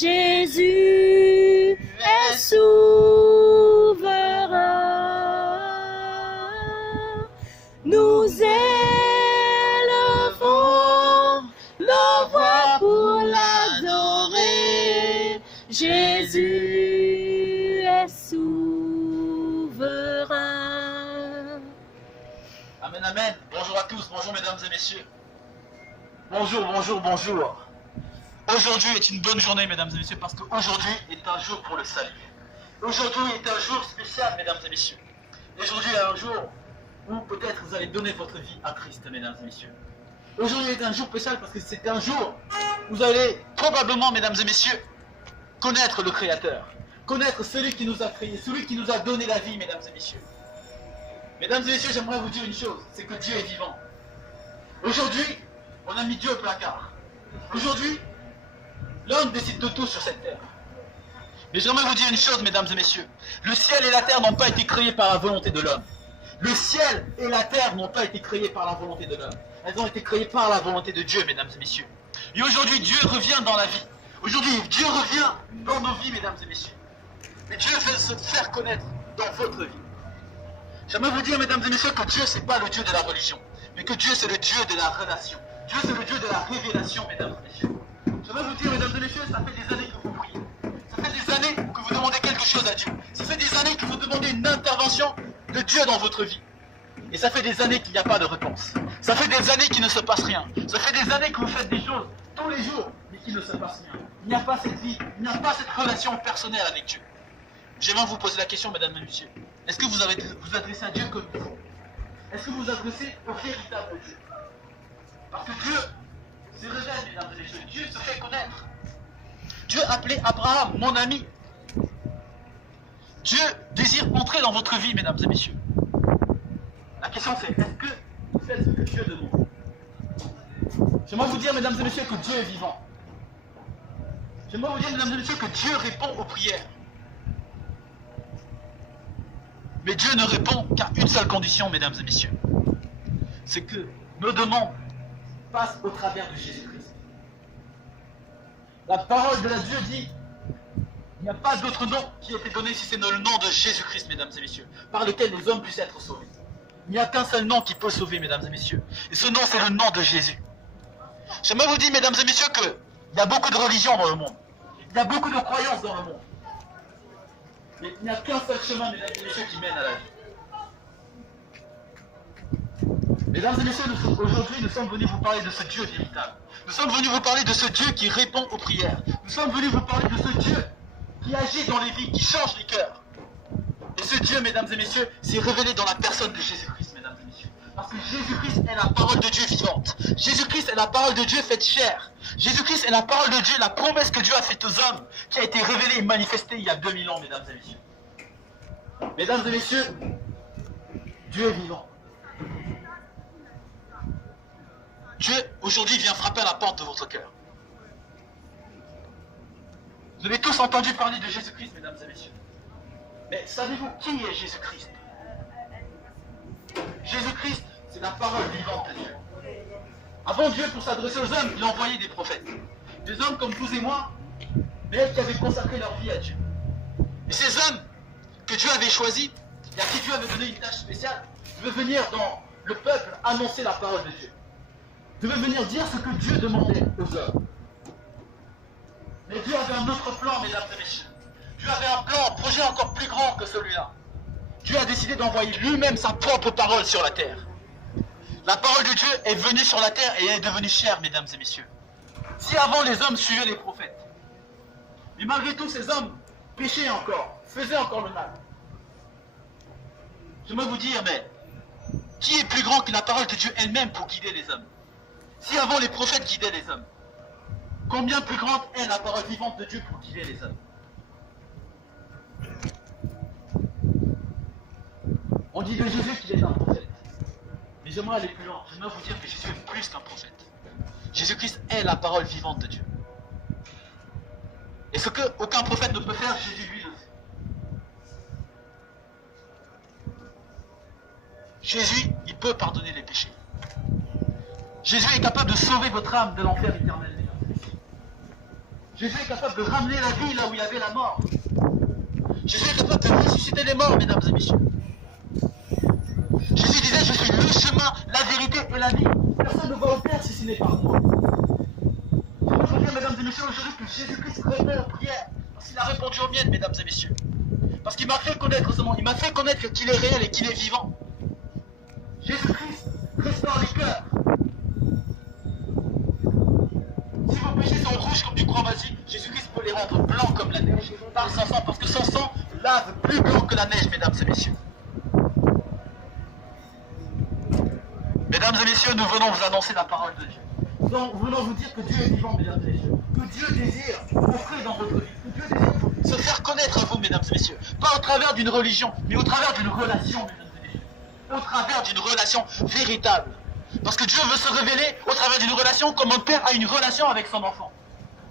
Jésus est souverain. Nous élevons nos voix pour l'adorer. Jésus est souverain. Amen, amen. Bonjour à tous, bonjour mesdames et messieurs. Bonjour, bonjour, bonjour. Aujourd'hui est une bonne journée, mesdames et messieurs, parce qu'aujourd'hui est un jour pour le salut. Aujourd'hui est un jour spécial, mesdames et messieurs. Aujourd'hui est un jour où peut-être vous allez donner votre vie à Christ, mesdames et messieurs. Aujourd'hui est un jour spécial parce que c'est un jour où vous allez probablement, mesdames et messieurs, connaître le Créateur, connaître celui qui nous a créés, celui qui nous a donné la vie, mesdames et messieurs. Mesdames et messieurs, j'aimerais vous dire une chose, c'est que Dieu est vivant. Aujourd'hui, on a mis Dieu au placard. Aujourd'hui, l'homme décide de tout sur cette terre. Mais j'aimerais vous dire une chose, mesdames et messieurs. Le ciel et la terre n'ont pas été créés par la volonté de l'homme. Le ciel et la terre n'ont pas été créés par la volonté de l'homme. Elles ont été créées par la volonté de Dieu, mesdames et messieurs. Et aujourd'hui, Dieu revient dans la vie. Aujourd'hui, Dieu revient dans nos vies, mesdames et messieurs. Mais Dieu veut se faire connaître dans votre vie. J'aimerais vous dire, mesdames et messieurs, que Dieu, ce n'est pas le Dieu de la religion, mais que Dieu, c'est le Dieu de la relation. Dieu, c'est le Dieu de la révélation, mesdames et messieurs. J'aimerais vous dire, mesdames et messieurs, ça fait des années que vous priez. Ça fait des années que vous demandez quelque chose à Dieu. Ça fait des années que vous demandez une intervention de Dieu dans votre vie. Et ça fait des années qu'il n'y a pas de réponse. Ça fait des années qu'il ne se passe rien. Ça fait des années que vous faites des choses tous les jours, mais qu'il ne se passe rien. Il n'y a pas cette vie, il n'y a pas cette relation personnelle avec Dieu. J'aimerais vous poser la question, mesdames et messieurs. Est-ce que vous adressez à Dieu comme il faut? Est-ce que vous vous adressez au véritable Dieu? Parce que Dieu se révèle, mesdames et messieurs. Dieu se fait connaître. Dieu appelait Abraham, mon ami. Dieu désire entrer dans votre vie, mesdames et messieurs. La question c'est, est-ce que vous faites ce que Dieu demande? J'aimerais vous dire, mesdames et messieurs, que Dieu est vivant. J'aimerais vous dire, mesdames et messieurs, que Dieu répond aux prières. Mais Dieu ne répond qu'à une seule condition, mesdames et messieurs. C'est que nos demandes passent au travers de Jésus-Christ. La parole de la Dieu dit, il n'y a pas d'autre nom qui a été donné si c'est le nom de Jésus-Christ, mesdames et messieurs, par lequel les hommes puissent être sauvés. Il n'y a qu'un seul nom qui peut sauver, mesdames et messieurs. Et ce nom, c'est le nom de Jésus. J'aimerais vous dire, mesdames et messieurs, qu'il y a beaucoup de religions dans le monde. Il y a beaucoup de croyances dans le monde. Mais il n'y a qu'un seul chemin, mesdames et messieurs, qui mène à la vie. Mesdames et messieurs, aujourd'hui, nous sommes venus vous parler de ce Dieu véritable. Nous sommes venus vous parler de ce Dieu qui répond aux prières. Nous sommes venus vous parler de ce Dieu qui agit dans les vies, qui change les cœurs. Et ce Dieu, mesdames et messieurs, s'est révélé dans la personne de Jésus-Christ, mesdames et messieurs. Parce que Jésus-Christ est la parole de Dieu vivante. Jésus-Christ est la parole de Dieu faite chair. Jésus-Christ est la parole de Dieu, la promesse que Dieu a faite aux hommes, qui a été révélée et manifestée il y a 2000 ans, mesdames et messieurs. Mesdames et messieurs, Dieu est vivant. Dieu, aujourd'hui, vient frapper à la porte de votre cœur. Vous avez tous entendu parler de Jésus-Christ, mesdames et messieurs. Mais savez-vous qui est Jésus-Christ? Jésus-Christ, c'est la parole vivante de Dieu. Avant Dieu, pour s'adresser aux hommes, il envoyait des prophètes. Des hommes comme vous et moi, mais qui avaient consacré leur vie à Dieu. Et ces hommes que Dieu avait choisis, et à qui Dieu avait donné une tâche spéciale, devaient venir dans le peuple annoncer la parole de Dieu. Devaient venir dire ce que Dieu demandait aux hommes. Mais Dieu avait un autre plan, mesdames et messieurs. Dieu avait un plan, un projet encore plus grand que celui-là. Dieu a décidé d'envoyer lui-même sa propre parole sur la terre. La parole de Dieu est venue sur la terre et est devenue chair, mesdames et messieurs. Si avant les hommes suivaient les prophètes, mais malgré tout ces hommes péchaient encore, faisaient encore le mal. J'aimerais vous dire, mais qui est plus grand que la parole de Dieu elle-même pour guider les hommes? Si avant les prophètes guidaient les hommes, combien plus grande est la parole vivante de Dieu pour guider les hommes? On dit de Jésus qu'il est un prophète. Mais j'aimerais aller plus loin. J'aimerais vous dire que Jésus est plus qu'un prophète. Jésus-Christ est la parole vivante de Dieu. Et ce qu'aucun prophète ne peut faire, Jésus lui le fait. Jésus, il peut pardonner les péchés. Jésus est capable de sauver votre âme de l'enfer éternel. Jésus est capable de ramener la vie là où il y avait la mort. Jésus est capable de ressusciter les morts, mesdames et messieurs. Jésus disait, je suis le chemin, la vérité et la vie. Personne ne va au Père si ce n'est par moi. Je veux vous dire, mesdames et messieurs, aujourd'hui que Jésus-Christ répond aux prières. Parce qu'il a répondu aux miennes, mesdames et messieurs. Parce qu'il m'a fait connaître ce monde. Il m'a fait connaître qu'il est réel et qu'il est vivant. Jésus-Christ restaure les cœurs. Si vos péchés sont rouges comme du croix-magie, Jésus-Christ peut les rendre blancs comme la neige. Par son sang, parce que son sang lave plus blanc que la neige, mesdames et messieurs. Mesdames et messieurs, nous venons vous annoncer la parole de Dieu. Nous venons vous dire que Dieu est vivant, mesdames et messieurs. Que Dieu désire offrir dans votre vie. Que Dieu désire se faire connaître à vous, mesdames et messieurs. Pas au travers d'une religion, mais au travers d'une relation, mesdames et messieurs. Au travers d'une relation véritable. Parce que Dieu veut se révéler au travers d'une relation comme un père a une relation avec son enfant.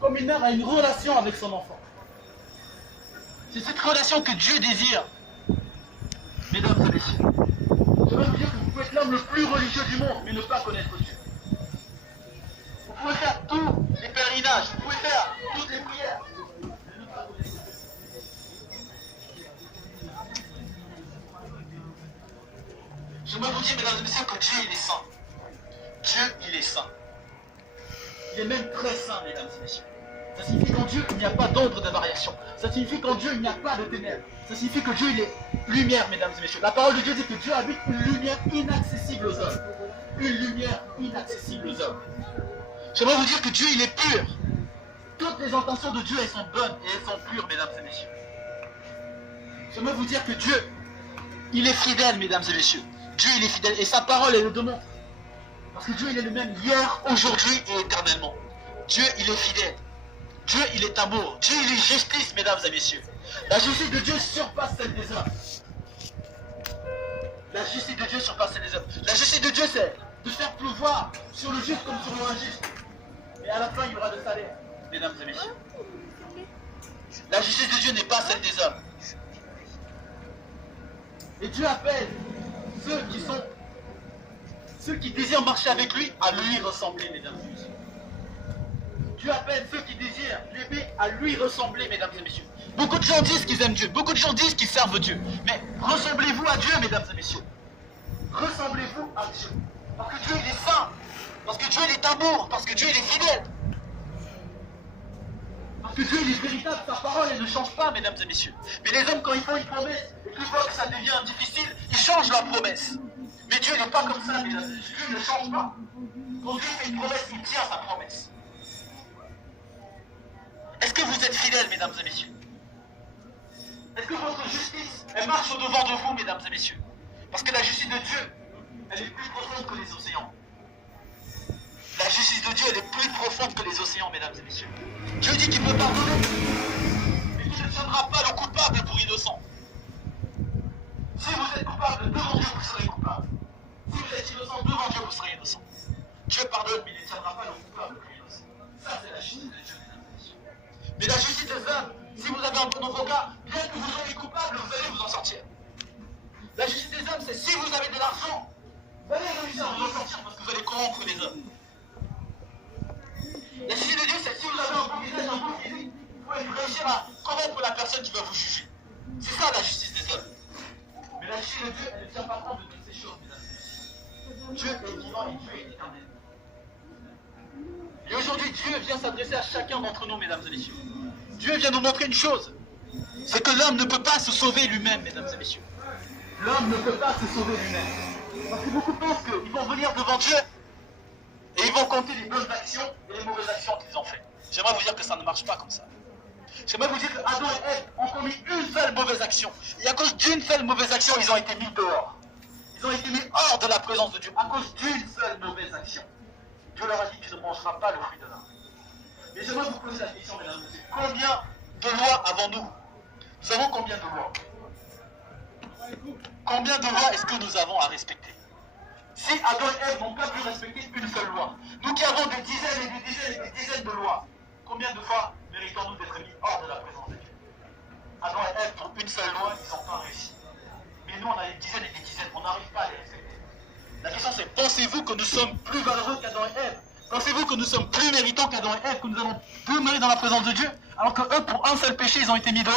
Comme une mère a une relation avec son enfant. C'est cette relation que Dieu désire. Mesdames et messieurs. Je veux vous dire que vous pouvez être l'homme le plus religieux du monde, mais ne pas connaître Dieu. Vous pouvez faire tous les pèlerinages, vous pouvez faire toutes les prières. Je veux vous dire, mesdames et messieurs, que Dieu, il est saint. Dieu, il est saint. Il est même très saint, mesdames et messieurs. Ça signifie qu'en Dieu, il n'y a pas d'ombre de variation. Ça signifie qu'en Dieu, il n'y a pas de ténèbres. Ça signifie que Dieu, il est lumière, mesdames et messieurs. La parole de Dieu dit que Dieu habite une lumière inaccessible aux hommes. Une lumière inaccessible aux hommes. J'aimerais vous dire que Dieu, il est pur. Toutes les intentions de Dieu, elles sont bonnes et elles sont pures, mesdames et messieurs. J'aimerais vous dire que Dieu, il est fidèle, mesdames et messieurs. Dieu, il est fidèle et sa parole, elle le démontre. Parce que Dieu, il est le même hier, aujourd'hui et éternellement. Dieu, il est fidèle. Dieu, il est amour. Dieu, il est justice, mesdames et messieurs. La justice de Dieu surpasse celle des hommes. La justice de Dieu surpasse celle des hommes. La justice de Dieu, c'est de faire pleuvoir sur le juste comme sur l'injuste. Et à la fin, il y aura de salaire, mesdames et messieurs. La justice de Dieu n'est pas celle des hommes. Et Dieu appelle ceux qui désirent marcher avec lui à lui ressembler, mesdames et messieurs. Dieu appelle ceux qui désirent l'aimer à lui ressembler, mesdames et messieurs. Beaucoup de gens disent qu'ils aiment Dieu, beaucoup de gens disent qu'ils servent Dieu. Mais ressemblez-vous à Dieu, mesdames et messieurs. Ressemblez-vous à Dieu. Parce que Dieu, il est saint. Parce que Dieu, il est amour. Parce que Dieu, il est fidèle. Parce que Dieu, il est véritable. Sa parole, elle ne change pas, mesdames et messieurs. Mais les hommes, quand ils font une promesse, et qu'ils voient que ça devient difficile, ils changent leur promesse. Mais Dieu n'est pas comme ça, mesdames et messieurs. Dieu ne change pas. Quand Dieu fait une promesse, il tient sa promesse. Est-ce que vous êtes fidèles, mesdames et messieurs? Est-ce que votre justice, elle marche au-devant de vous, mesdames et messieurs? Parce que la justice de Dieu, elle est plus profonde que les océans. La justice de Dieu, elle est plus profonde que les océans, mesdames et messieurs. Dieu dit qu'il peut pardonner, mais qu'il ne tiendra pas le coupable pour innocent. Si vous êtes coupable devant Dieu, vous serez coupable. Si vous êtes innocent devant Dieu, vous serez innocent. Dieu pardonne, mais il ne tiendra pas le coupable pour innocent. Ça, c'est la justice de Dieu, mesdames et messieurs. Mais la justice des hommes, si vous avez un bon avocat, bien que vous soyez coupable, vous allez vous en sortir. La justice des hommes, c'est si vous avez de l'argent, vous allez réussir à vous en sortir parce que vous allez corrompre les hommes. La justice de Dieu, c'est si vous avez un bon visage, un bon physique, vous pouvez réussir à corrompre la personne qui va vous juger. C'est ça la justice des hommes. Mais la justice de Dieu, elle ne tient pas compte de toutes ces choses, mesdames et messieurs. Dieu est vivant et Dieu est éternel. Et aujourd'hui, Dieu vient s'adresser à chacun d'entre nous, mesdames et messieurs. Dieu vient nous montrer une chose. C'est que l'homme ne peut pas se sauver lui-même, mesdames et messieurs. L'homme ne peut pas se sauver lui-même. Parce que beaucoup pensent qu'ils vont venir devant Dieu et ils vont compter les bonnes actions et les mauvaises actions qu'ils ont faites. J'aimerais vous dire que ça ne marche pas comme ça. J'aimerais vous dire que Adam et Ève ont commis une seule mauvaise action. Et à cause d'une seule mauvaise action, ils ont été mis dehors. Ils ont été mis hors de la présence de Dieu à cause d'une seule mauvaise action. Dieu leur a dit qu'il ne mangera pas le fruit de l'arbre. Mais j'aimerais vous poser la question, mesdames et messieurs. Combien de lois avons-nous? Nous avons combien de lois? Combien de lois est-ce que nous avons à respecter? Si Adam et Ève n'ont pas pu respecter une seule loi, nous qui avons des dizaines et des dizaines et des dizaines de lois, combien de fois méritons-nous d'être mis hors de la présence de Dieu? Adam et Ève, pour une seule loi, ils n'ont pas réussi. Mais nous, on a des dizaines et des dizaines, on n'arrive pas à les respecter. La question c'est, pensez-vous que nous sommes plus valeureux qu'Adam et Ève? Pensez-vous que nous sommes plus méritants qu'Adam et Ève, que nous avons plus mérité dans la présence de Dieu, alors que eux, pour un seul péché, ils ont été mis dehors?